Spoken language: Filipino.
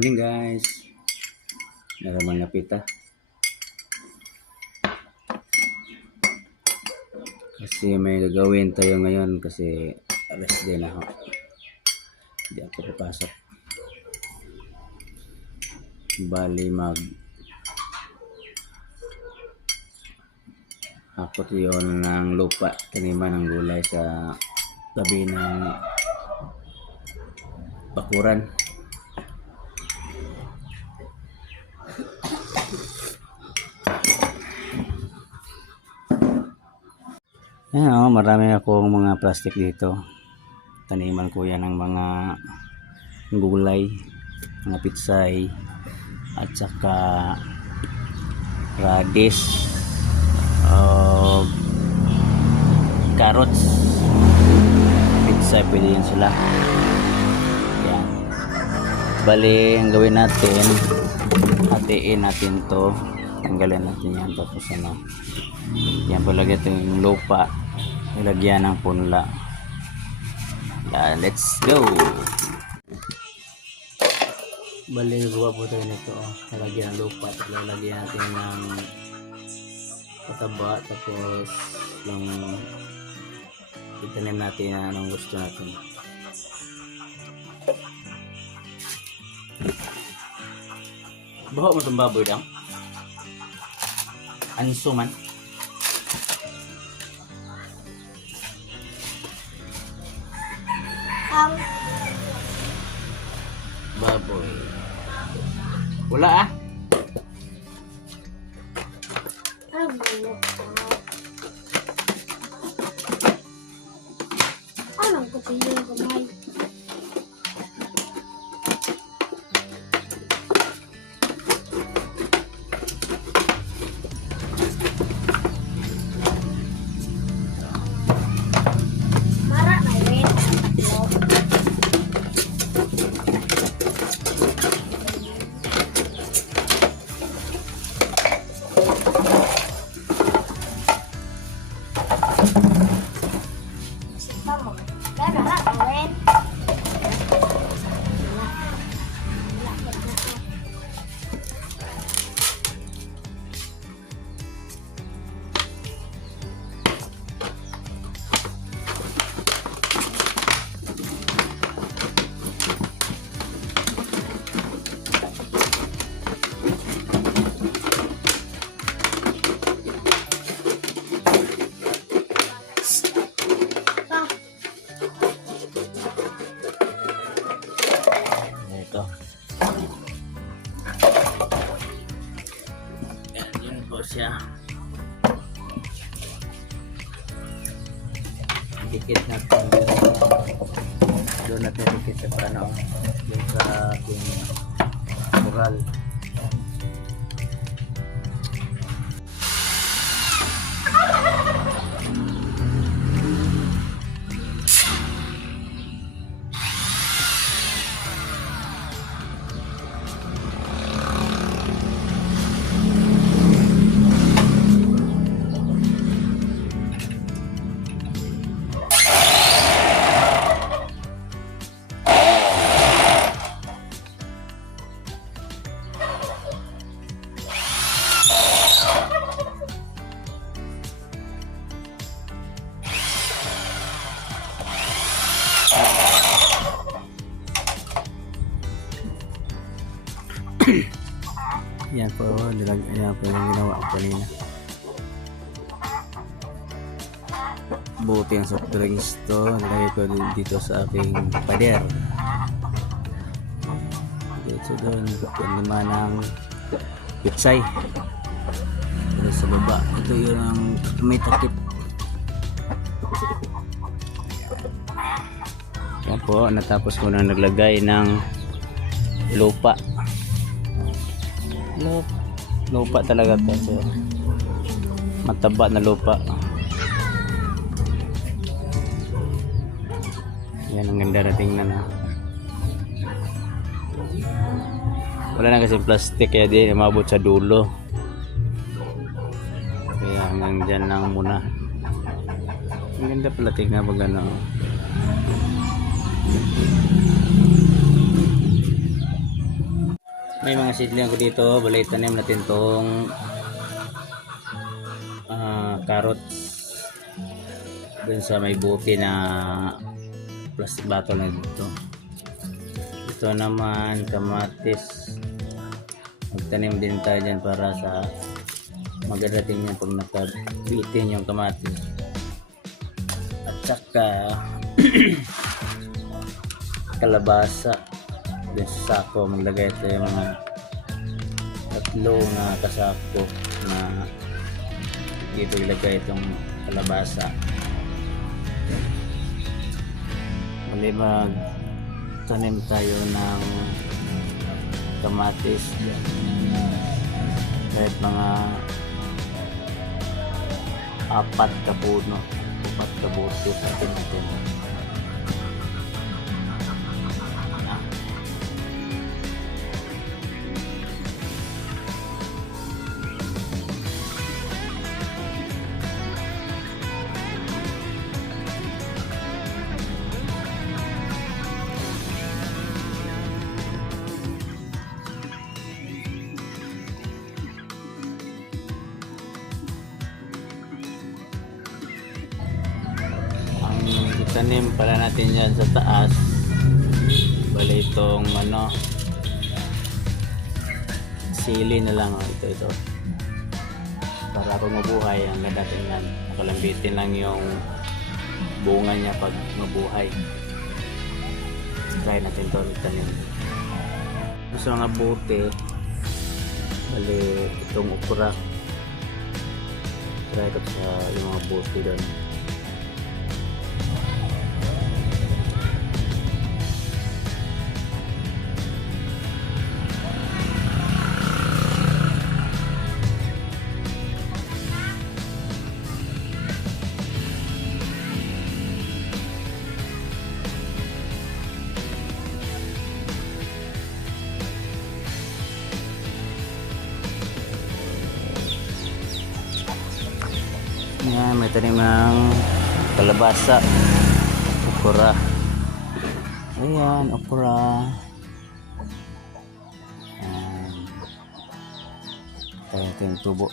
Morning guys. Naramang napita. Kasi may gagawin tayo ngayon kasi alas din ako. Hindi ako papasok. Bali hakot yun ng lupa, taniman ng gulay sa tabi ng bakuran. Ayan, marami akong mga plastic dito. Taniman ko yan ng mga gulay, mga pitsay, at saka radish, carrots, pitsay, pwede yan sila. Yan. Bali, ang gawin natin, hatiin natin to, tanggalin natin yan, tapos yan, palagay ito yung lupa, ilagyan ng punla. Yan, let's go. Bali, gawa po tayo nito, ilagyan ng lupa, at ilagyan natin ng pataba, tapos yung itanim natin na anong gusto natin. Baho mo itong baboy lang, anso man. Baboy. Wala Anong kutsilyo yung kamay? Mara na rin. ito. Yan, yun po siya. Dikit natin doon natin dikit sa paano yung sa ating mural. Yan po, yan po yung ginawa ko kanina. Buti ang soft drinks to, nilagay ko dito sa aking pader. Dito doon, yung lima ng pitsay. Dito sa baba, ito yung may takip. Yan po, natapos ko na naglagay ng lupa. Lupa talaga kasi mataba na lupa. Yan, ang ganda na tingnan. Wala na kasi plastic kaya di mabot sa dulo, kaya hanggang dyan lang muna. Ang ganda pala tingnan pag ano. May mga seedling ko dito. Balay tanim natin tong carrots. Dun sa may buti na plastic bottle na dito. Ito naman kamatis. Magtanim din tayo dyan para sa maganda tingnan pag nakabitin yung kamatis. At saka kalabasa din sa sako. Maglagay ito yung mga tatlo na kasako na dito ilagay itong kalabasa. Muli tanim tayo ng kamatis kahit mga 4 ka puno, 4 ka buti natin. Tanim pala natin yan sa taas. Bali itong sili na lang. Ito para pag mabuhay ang ganda tingnan. Nakalambitin lang yung bunga niya pag mabuhay. Try natin ito tanim sa mga bote. Bali itong okra, try ito sa yung mga bote doon. Yan, may tanim ng kalabasa, okra. Ayan, okra. Ayan. Tayo yung tubo.